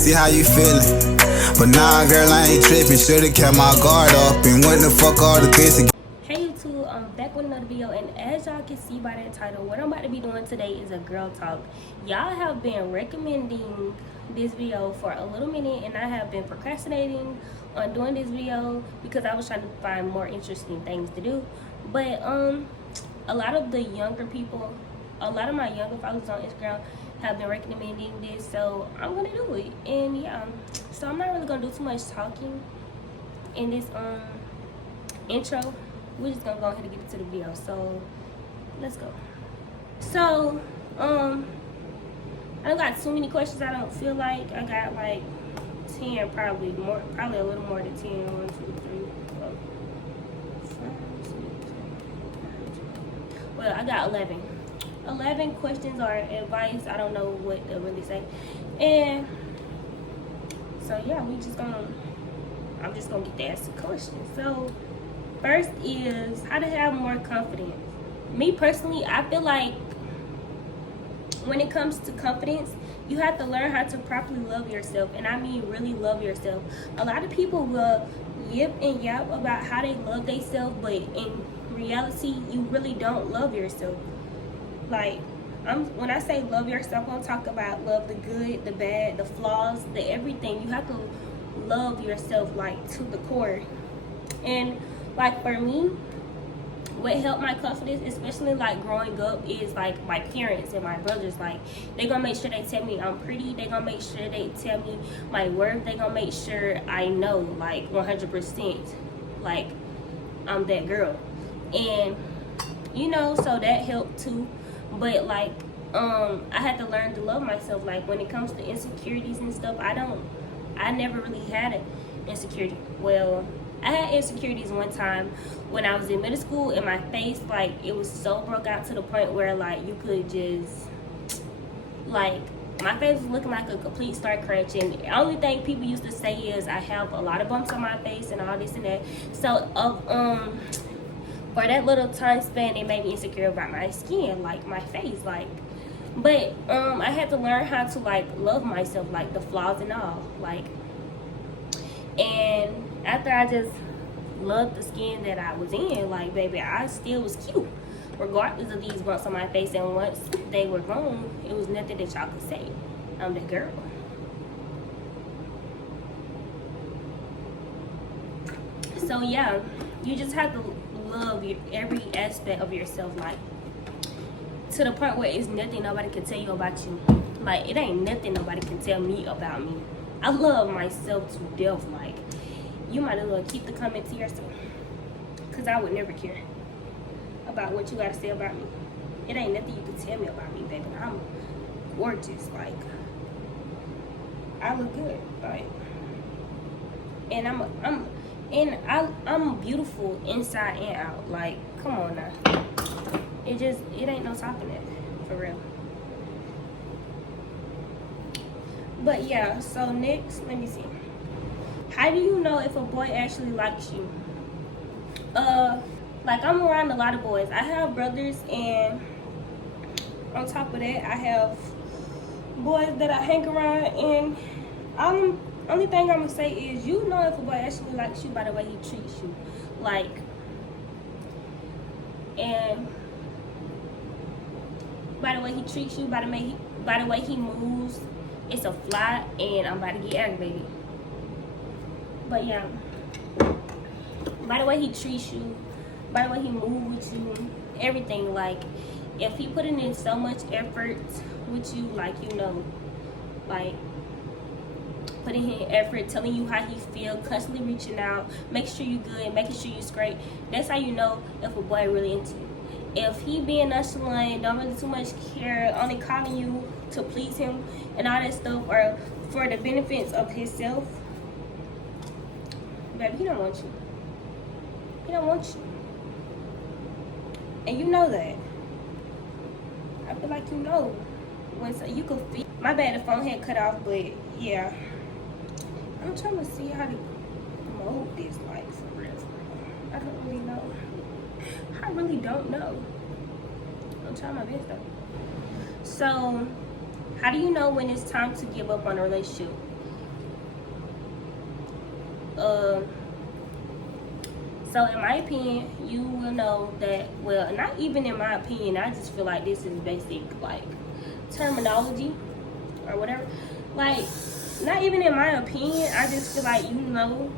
See how you feeling? But nah, girl, I ain't tripping. Should've kept my guard up and went the fuck all the bitch. Hey YouTube, I'm back with another video, and as y'all can see by that title, what I'm about to be doing today is a girl talk. Y'all have been recommending this video for a little minute, and I have been procrastinating on doing this video because I was trying to find more interesting things to do. But a lot of the younger people, a lot of my younger followers on Instagram have been recommending this, so I'm gonna do it. And yeah, so I'm not really gonna do too much talking in this intro. We're just gonna go ahead and get into the video, so let's go. So I don't got too many questions. I don't feel like I got like 10, probably a little more than 10. 1, 2, 3, 4, 5, 6, 7, 8, 9, 10. Well, I got 11 questions or advice. I don't know what to really say. And so yeah, I'm just gonna get to ask the questions. So first is how to have more confidence. Me personally, I feel like when it comes to confidence, you have to learn how to properly love yourself, and I mean really love yourself. A lot of people will yip and yap about how they love themselves, but in reality, you really don't love yourself. Like, when I say love yourself, I'm talking about love the good, the bad, the flaws, the everything. You have to love yourself, like, to the core. And like for me, what helped my confidence, especially like growing up, is like my parents and my brothers. Like, they gonna make sure they tell me I'm pretty. They gonna make sure they tell me my worth. They gonna make sure I know, like, 100%, like, I'm that girl. And you know, so that helped too. But like I had to learn to love myself. Like, when it comes to insecurities and stuff, I never really had an insecurity. Well, I had insecurities one time when I was in middle school, and my face, like, it was so broke out to the point where, like, you could just, like, my face was looking like a complete star crunch. And the only thing people used to say is I have a lot of bumps on my face and all this and that. So for that little time span, it made me insecure about my skin, like my face, like. But I had to learn how to, like, love myself, like the flaws and all, like. And after I just loved the skin that I was in, like, baby, I still was cute regardless of these bumps on my face. And once they were gone, it was nothing that y'all could say. I'm the girl. So yeah, you just have to love every aspect of yourself, like, to the point where it's nothing nobody can tell you about you. Like, it ain't nothing nobody can tell me about me. I love myself to death. Like, you might as well keep the comment to yourself, because I would never care about what you got to say about me. It ain't nothing you can tell me about me, baby. I'm gorgeous. Like, I look good. Like, and I'm beautiful inside and out. Like, come on now. It ain't no topping it, for real. But yeah, so next, let me see. How do you know if a boy actually likes you? Like, I'm around a lot of boys. I have brothers, and on top of that, I have boys that I hang around. And only thing I'm gonna say is, you know if a boy actually likes you by the way he treats you. Like, and by the way he treats you, by the way he moves, it's a fly, and I'm about to get aggravated. But yeah, by the way he treats you, by the way he moves with you, everything. Like, if he putting in so much effort with you, like, you know, like, putting in effort, telling you how he feel, constantly reaching out, making sure you good, making sure you straight, that's how you know if a boy really into you. If he being nonchalant, don't really too much care, only calling you to please him and all that stuff, or for the benefits of himself, baby, he don't want you. He don't want you. And you know that. I feel like you know. You could feel. My bad, the phone had cut off, but yeah. I'm trying to see how to mold this, like, for real. I don't really know. I really don't know. I'm trying my best though. So, how do you know when it's time to give up on a relationship? So in my opinion, you will know that, well, not even in my opinion, I just feel like this is basic, like, terminology or whatever. Like, not even in my opinion, I just feel like you know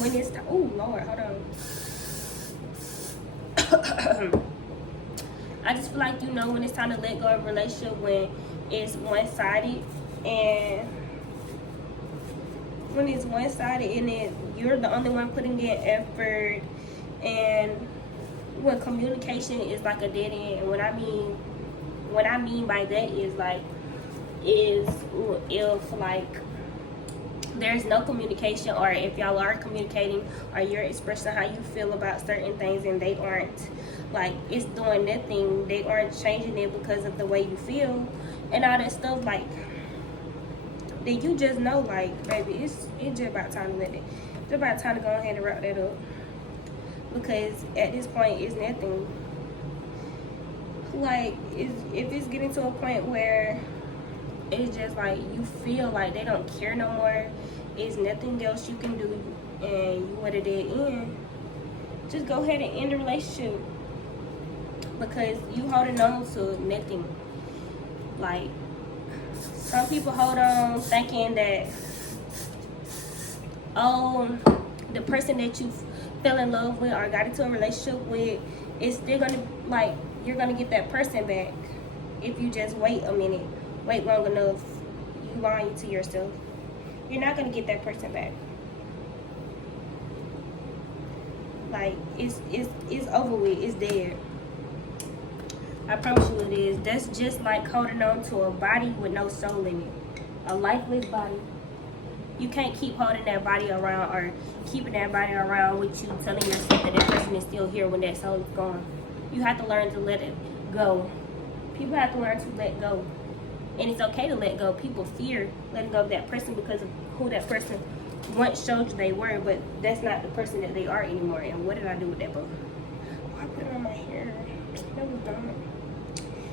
when it's time. Oh, Lord, hold on. I just feel like you know when it's time to let go of a relationship when it's one-sided, and when it's one-sided and then you're the only one putting in effort, and when communication is like a dead end. And what I mean by that is like, if like there's no communication, or if y'all are communicating or you're expressing how you feel about certain things and they aren't, like, it's doing nothing, they aren't changing it because of the way you feel and all that stuff, like, then you just know, like, baby, it's just about time to let it. It's about time to go ahead and wrap that up, because at this point, it's nothing. Like, if it's getting to a point where it's just like you feel like they don't care no more, it's nothing else you can do, and you want a dead end, just go ahead and end the relationship, because you holding on to nothing. Like, some people hold on thinking that, oh, the person that you fell in love with or got into a relationship with is still gonna, like, you're gonna get that person back if you just wait a minute, wait long enough. You lying to yourself. You're not gonna get that person back. Like, it's over with. It's dead. I promise you it is. That's just like holding on to a body with no soul in it. A lifeless body. You can't keep holding that body around or keeping that body around with you, telling yourself that that person is still here when that soul is gone. You have to learn to let it go. People have to learn to let go. And it's okay to let go. People fear letting go of that person because of who that person once showed you they were, but that's not the person that they are anymore. And what did I do with that book? Oh, I put it on my hair. That was dumb.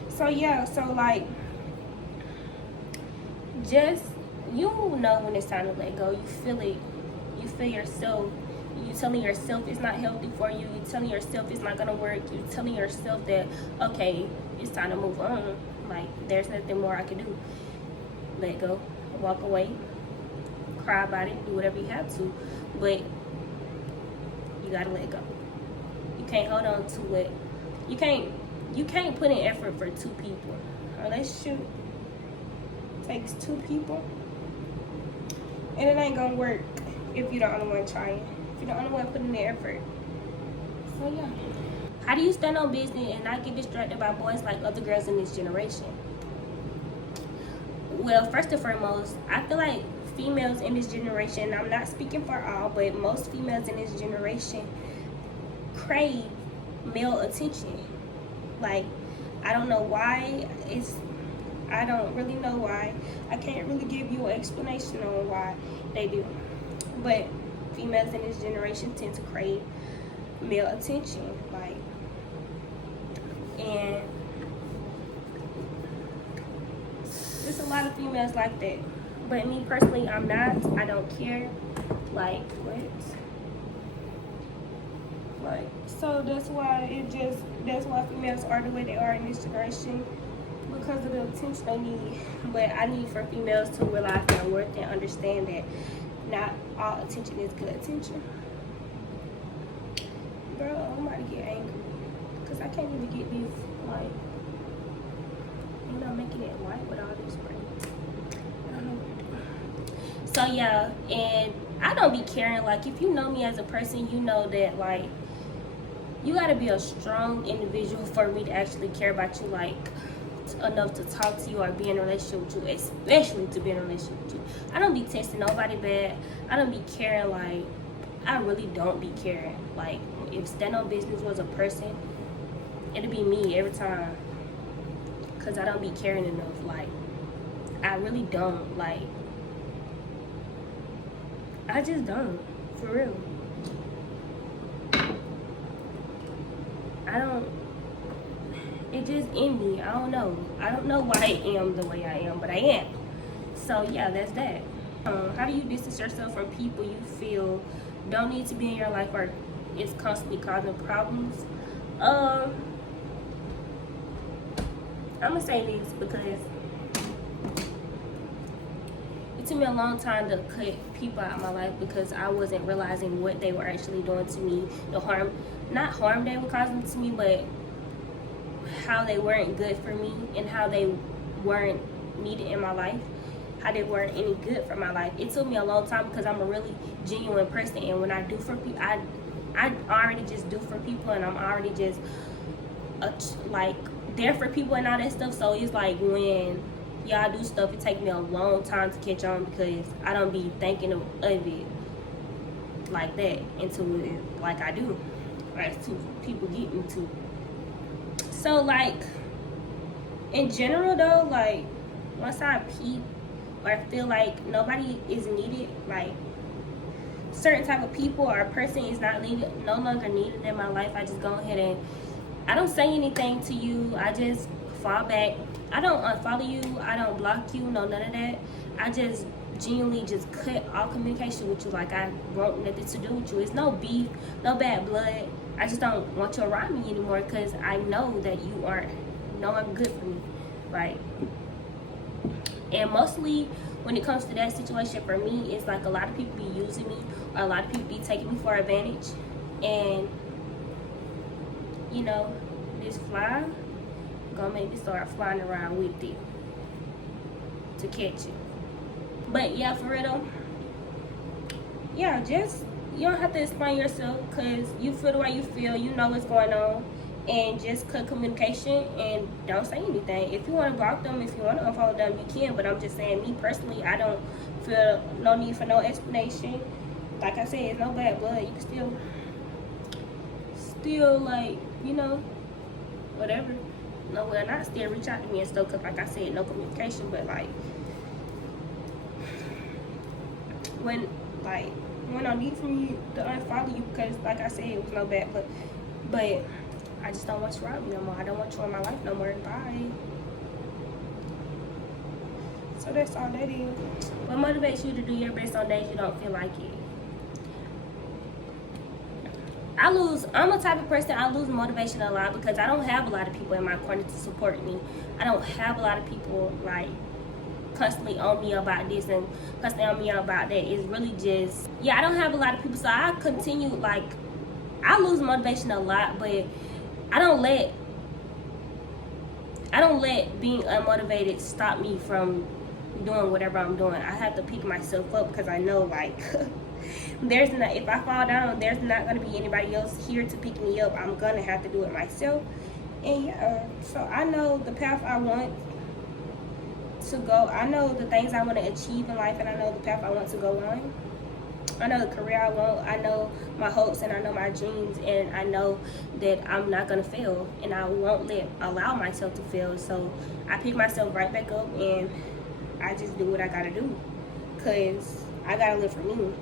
So yeah, so like, just, you know when it's time to let go. You feel it. You feel yourself. You telling yourself it's not healthy for you. You telling yourself it's not gonna work. You telling yourself that, okay, it's time to move on. Like, there's nothing more I can do. Let go. Walk away. Cry about it. Do whatever you have to. But you gotta let go. You can't hold on to it. You can't put in effort for two people. A relationship takes two people. And it ain't gonna work if you're the only one trying. If you're the only one putting the effort. So yeah. How do you stand on business and not get distracted by boys like other girls in this generation? Well, first and foremost, I feel like females in this generation, I'm not speaking for all, but most females in this generation crave male attention. Like, I don't know why. I don't really know why. I can't really give you an explanation on why they do. But females in this generation tend to crave male attention. Like, and there's a lot of females like that. But me personally, I'm not. I don't care. Like, what? Like, so that's why females are the way they are in this generation, because of the attention they need. But I need for females to realize their worth and understand that not all attention is good attention. Bro, I'm about to get angry because I can't even get this, like, making it white with all this spray. I don't know what to do. So yeah, and I don't be caring. Like, if you know me as a person, you know that, like, you gotta be a strong individual for me to actually care about you, like, enough to talk to you or be in a relationship with you, especially to be in a relationship with you. I don't be texting nobody bad. I don't be caring. Like, I really don't be caring. Like, if Stand On Business was a person, it'd be me every time, because I don't be caring enough. Like, I really don't. Like, I just don't, for real. I don't, it just in me. I don't know. I don't know why I am the way I am, but I am. So yeah, that's that. How do do you distance yourself from people you feel don't need to be in your life or is constantly causing problems? I'm gonna say this because it took me a long time to cut people out of my life because I wasn't realizing what they were actually doing to me, the harm, not harm they were causing to me, but how they weren't good for me and how they weren't needed in my life, how they weren't any good for my life. It took me a long time because I'm a really genuine person, and when I do for people, I already just do for people, and I'm already just like there for people and all that stuff. So it's like when y'all do stuff, it takes me a long time to catch on because I don't be thinking of it like that until it, like I do, as to people get me to. So like in general though, like once I peep or feel like nobody is needed, like certain type of people or person is not needed, no longer needed in my life, I just go ahead and I don't say anything to you. I just fall back. I don't unfollow you. I don't block you. No, none of that. I just genuinely just cut all communication with you. Like I want nothing to do with you. It's no beef, no bad blood. I just don't want you around me anymore because I know that you aren't no longer good for me, right? And mostly when it comes to that situation for me, it's like a lot of people be using me or a lot of people be taking me for advantage. And you know, this fly gonna make me start flying around with it to catch it. But yeah, for real, yeah, just you don't have to explain yourself because you feel the way you feel, you know what's going on, and just cut communication and don't say anything. If you want to block them, if you want to unfollow them, you can, but I'm just saying, me personally, I don't feel no need for no explanation. Like I said, it's no bad blood. You can still like, you know, whatever. No, well, not still reach out to me and stuff, because like I said, no communication. But like when I need for me to unfollow you, because like I said, it was no bad, but I just don't want you around me no more. I don't want you in my life no more. Bye. So that's all that is. What motivates you to do your best on days you don't feel like it? I'm a type of person, I lose motivation a lot because I don't have a lot of people in my corner to support me. I don't have a lot of people like constantly on me about this and constantly on me about that. It's really just, yeah, I don't have a lot of people, so I continue, like, I lose motivation a lot, but I don't let being unmotivated stop me from doing whatever I'm doing. I have to pick myself up because I know, like, if I fall down, there's not going to be anybody else here to pick me up. I'm going to have to do it myself. And yeah, so I know the path I want to go. I know the things I want to achieve in life, and I know the path I want to go on. I know the career I want. I know my hopes, and I know my dreams, and I know that I'm not going to fail, and I won't allow myself to fail. So I pick myself right back up, and I just do what I got to do, because I got to live for me.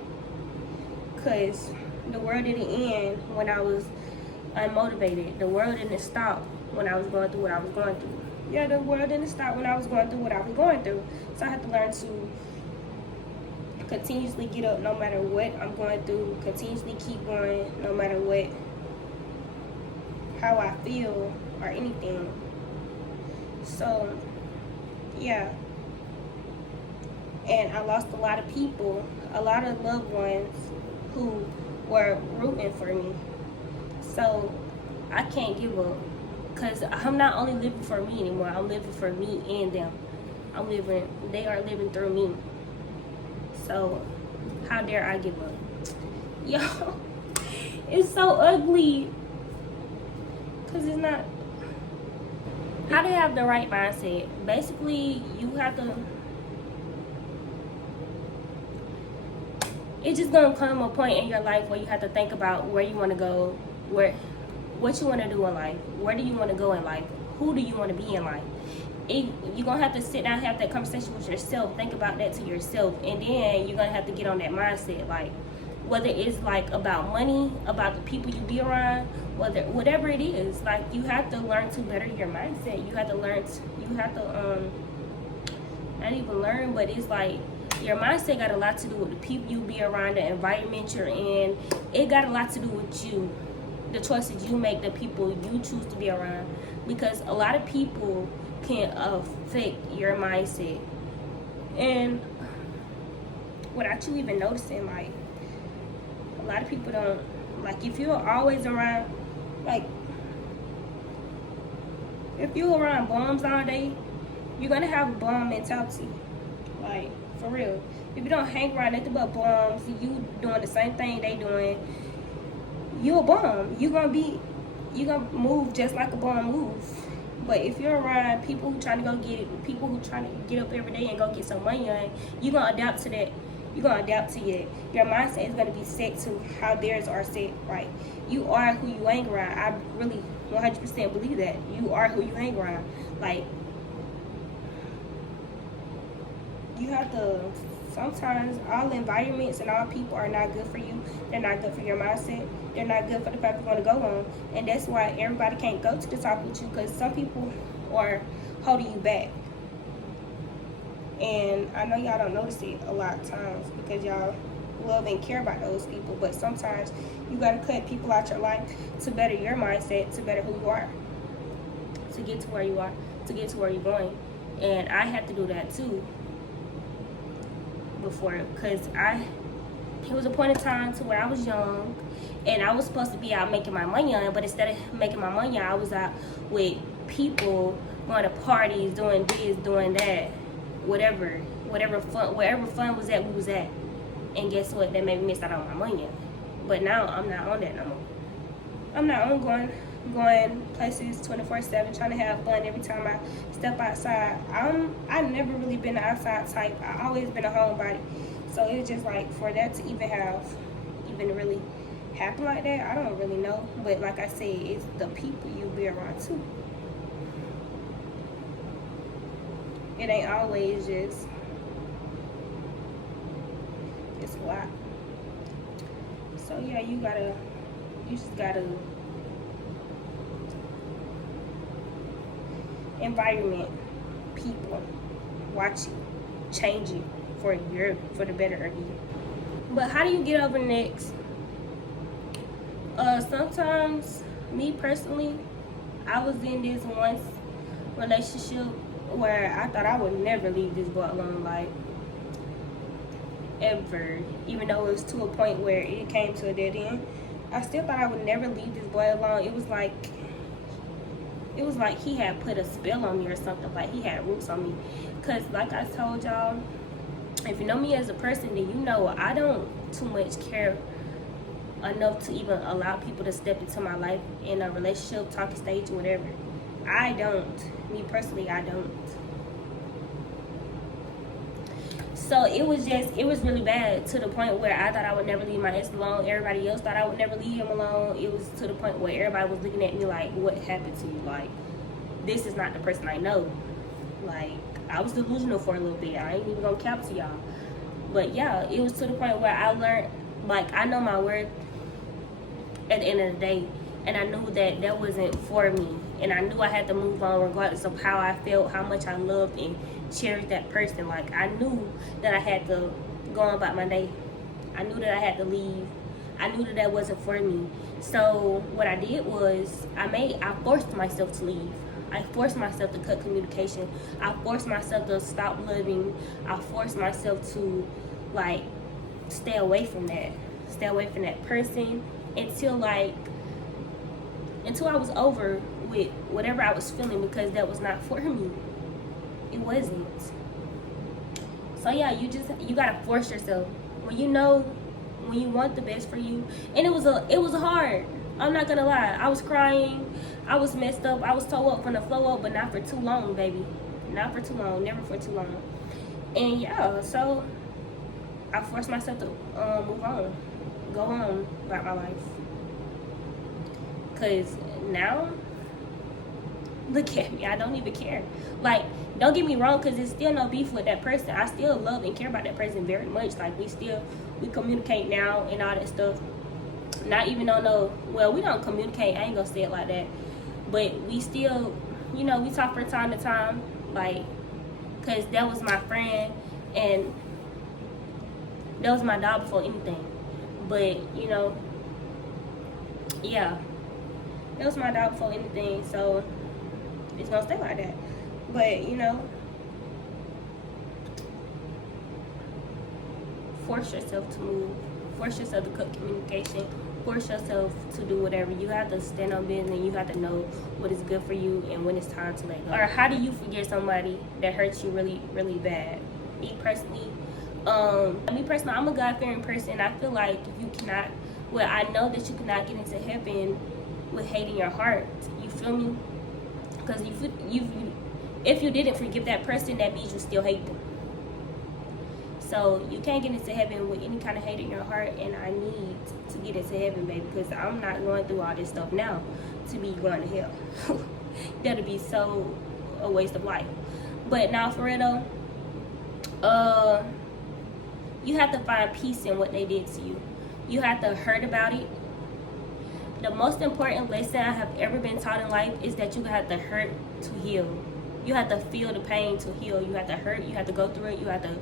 Because the world didn't end when I was unmotivated. The world didn't stop when I was going through what I was going through. Yeah, the world didn't stop when I was going through what I was going through. So I had to learn to continuously get up no matter what I'm going through. Continuously keep going no matter how I feel or anything. So, yeah. And I lost a lot of people, a lot of loved ones who were rooting for me. So I can't give up, because I'm not only living for me anymore, I'm living for me and them. They are living through me. So how dare I give up? Yo, it's so ugly, because it's not. How to have the right mindset. Basically, you have to, it's just gonna come a point in your life where you have to think about where you want to go, what you want to do in life, where do you want to go in life, who do you want to be in life. You're gonna have to sit down and have that conversation with yourself, think about that to yourself, and then you're gonna have to get on that mindset, like whether it's like about money, about the people you be around, whatever it is, like you have to learn to better your mindset. You have to not even learn, but it's like Your mindset got a lot to do with the people you be around, the environment you're in. It got a lot to do with you, the choices you make, the people you choose to be around. Because a lot of people can affect your mindset. And without you even noticing, like, a lot of people don't, like, if you're always around, like, if you're around bums all day, you're gonna have a bum mentality. Like, for real. If you don't hang around nothing but bums, you doing the same thing they doing, you a bum. You gonna move just like a bum moves. But if you're around people who trying to go get it, people who trying to get up every day and go get some money on, you gonna adapt to that. You're gonna adapt to it. Your mindset is gonna be set to how theirs are set. Right? You are who you hang around. I really 100% believe that. You are who you hang around. Like, you have to, sometimes all environments and all people are not good for you. They're not good for your mindset. They're not good for the path you're going to go on. And that's why everybody can't go to the top with you, because some people are holding you back. And I know y'all don't notice it a lot of times because y'all love and care about those people, but sometimes you got to cut people out your life to better your mindset, to better who you are, to get to where you are, to get to where you're going. And I had to do that too before, because it was a point in time to where I was young and I was supposed to be out making my money on it, but instead of making my money on, I was out with people, going to parties, doing this, doing that, whatever fun, wherever fun was at, we was at. And guess what? That made me miss out on my money. But now I'm not on that no more. I'm not on going places 24/7, trying to have fun every time I step outside. I've never really been an outside type. I always been a homebody. So it's just like, for that to even really happen like that, I don't really know. But like I said, it's the people you be around too. It ain't always just a lot. So yeah, you just gotta environment, people, watch you, change you for the better of you. But how do you get over next? Sometimes, me personally, I was in this once relationship where I thought I would never leave this boy alone, like, ever. Even though it was to a point where it came to a dead end, I still thought I would never leave this boy alone. It was like he had put a spell on me or something, like he had roots on me. Because like I told y'all, if you know me as a person, then you know I don't too much care enough to even allow people to step into my life in a relationship, talking stage, or whatever. I don't. Me personally, I don't. So it was really bad, to the point where I thought I would never leave my ex alone. Everybody else thought I would never leave him alone. It was to the point where everybody was looking at me like, what happened to you? Like, this is not the person I know. Like, I was delusional for a little bit. I ain't even gonna cap to y'all. But yeah, it was to the point where I learned, like, I know my worth at the end of the day. And I knew that wasn't for me. And I knew I had to move on regardless of how I felt, how much I loved and cherished that person. Like, I knew that I had to go on about my day. I knew that I had to leave. I knew that wasn't for me. So what I did was I forced myself to leave. I forced myself to cut communication. I forced myself to stop loving. I forced myself to, like, stay away from that person until I was over with whatever I was feeling, because that was not for me. It wasn't. So yeah, you gotta force yourself when you want the best for you. And it was hard. I'm not gonna lie. I was crying. I was messed up. I was tore up from the flow up, but not for too long, baby. Not for too long. Never for too long. And yeah, so I forced myself to move on, go on about my life. Cause now, look at me. I don't even care. Like, don't get me wrong, because it's still no beef with that person. I still love and care about that person very much. Like, we communicate now and all that stuff. Not even well, we don't communicate. I ain't gonna say it like that. But we still, we talk from time to time. Like, because that was my friend. And That was my dog before anything. But you know, yeah, that was my dog before anything. So it's gonna stay like that. But you know, force yourself to move, force yourself to cut communication, force yourself to do whatever. You have to stand on business, and you have to know what is good for you and when it's time to let go. Or how do you forget somebody that hurts you really, really bad? Me personally, I'm a God-fearing person. I feel like you cannot, well, I know that you cannot get into heaven with hate in your heart. You feel me? Because if you didn't forgive that person, that means you still hate them. So you can't get into heaven with any kind of hate in your heart, and I need to get into heaven, baby, because I'm not going through all this stuff now to be going to hell. That'll be so a waste of life. But now for real though, you have to find peace in what they did to you. You have to hurt about it. The most important lesson I have ever been taught in life is that you have to hurt to heal. You have to feel the pain to heal. You have to hurt. You have to go through it. You have to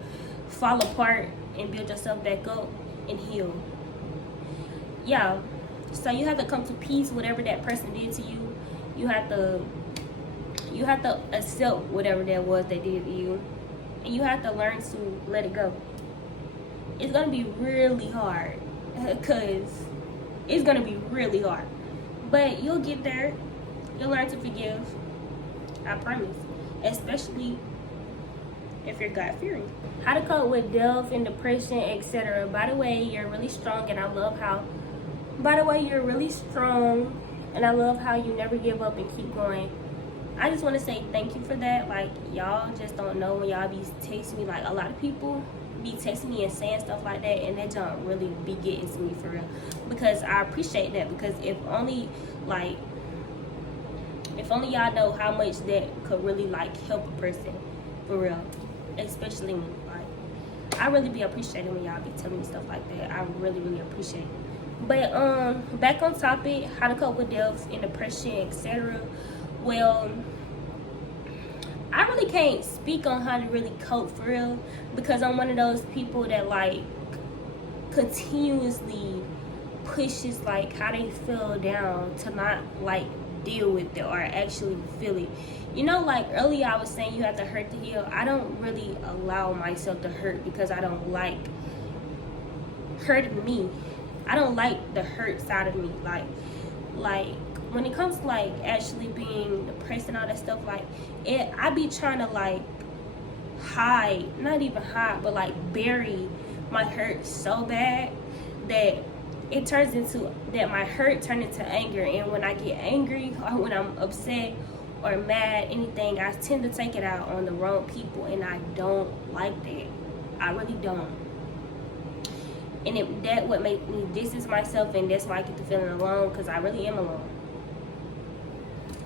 fall apart and build yourself back up and heal. Yeah. So you have to come to peace with whatever that person did to you. You have to accept whatever that was they did to you. And you have to learn to let it go. It's gonna be really hard, because it's gonna be really hard. But you'll get there. You'll learn to forgive. I promise. Especially if you're God-fearing. How to cope with death and depression, etc. By the way, you're really strong, and I love how. By the way, you're really strong, and I love how you never give up and keep going. I just want to say thank you for that. Like, y'all just don't know when y'all be texting me. Like, a lot of people be texting me and saying stuff like that, and that don't really be getting to me for real. Because I appreciate that. Because if only y'all know how much that could really like help a person for real, especially me. Like, I really be appreciating when y'all be telling me stuff like that. I really, really appreciate it. But back on topic, how to cope with death and depression, etc. Well, I really can't speak on how to really cope for real, because I'm one of those people that like continuously pushes like how they feel down to not like deal with it or actually feel it. You know, like earlier I was saying you have to hurt to heal. I don't really allow myself to hurt because I don't like hurting me. I don't like the hurt side of me. Like when it comes to like actually being depressed and all that stuff, like I be trying to like hide, not even hide, but like bury my hurt so bad that it turns into that my hurt turned into anger. And when I get angry or when I'm upset or mad, anything, I tend to take it out on the wrong people, and I don't like that. I really don't. And that what make me distance myself, and that's why I get the feeling alone, because I really am alone.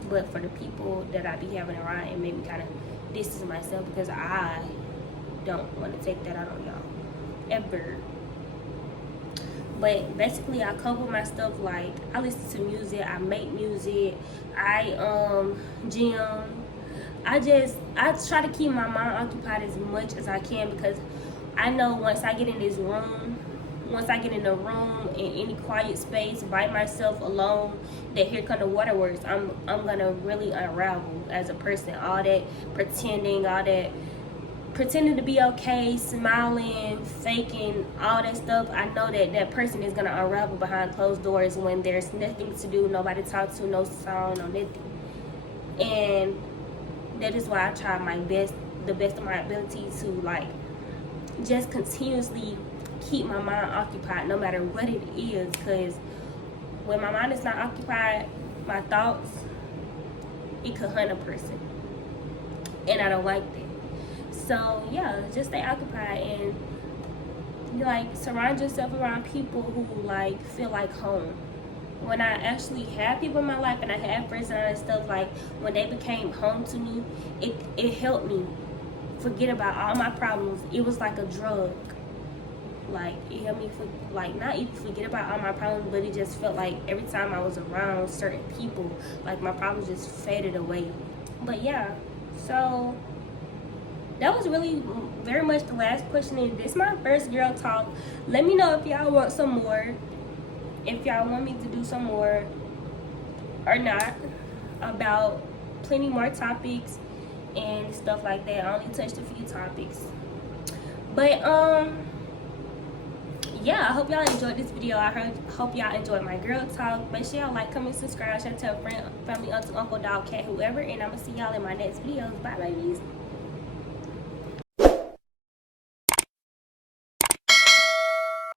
But for the people that I be having around, it made me kind of distance myself, because I don't want to take that out on y'all ever. But basically, I cover my stuff like I listen to music, I make music, I gym. I try to keep my mind occupied as much as I can, because I know once I get in this room, once I get in a room in any quiet space by myself alone, that here come the waterworks. I'm gonna really unravel as a person. All that pretending, pretending to be okay, smiling, faking, all that stuff. I know that person is gonna unravel behind closed doors when there's nothing to do, nobody to talk to, no sound, no nothing. And that is why I try my best, the best of my ability, to like just continuously keep my mind occupied no matter what it is, because when my mind is not occupied, my thoughts, it could hunt a person, and I don't like that. So yeah, just stay occupied and like surround yourself around people who like feel like home. When I actually had people in my life and I had friends and all that stuff, like when they became home to me, it helped me forget about all my problems. It was like a drug. Like it helped me not even forget about all my problems, but it just felt like every time I was around certain people, like my problems just faded away. But yeah, so that was really very much the last question. And this is my first girl talk. Let me know if y'all want some more, if y'all want me to do some more or not, about plenty more topics and stuff like that. I only touched a few topics, but yeah, I hope y'all enjoyed this video. Hope y'all enjoyed my girl talk. Make sure y'all like, comment, subscribe, share, tell a friend, family, uncle, uncle, dog, cat, whoever, and I'm gonna see y'all in my next videos. Bye, babies.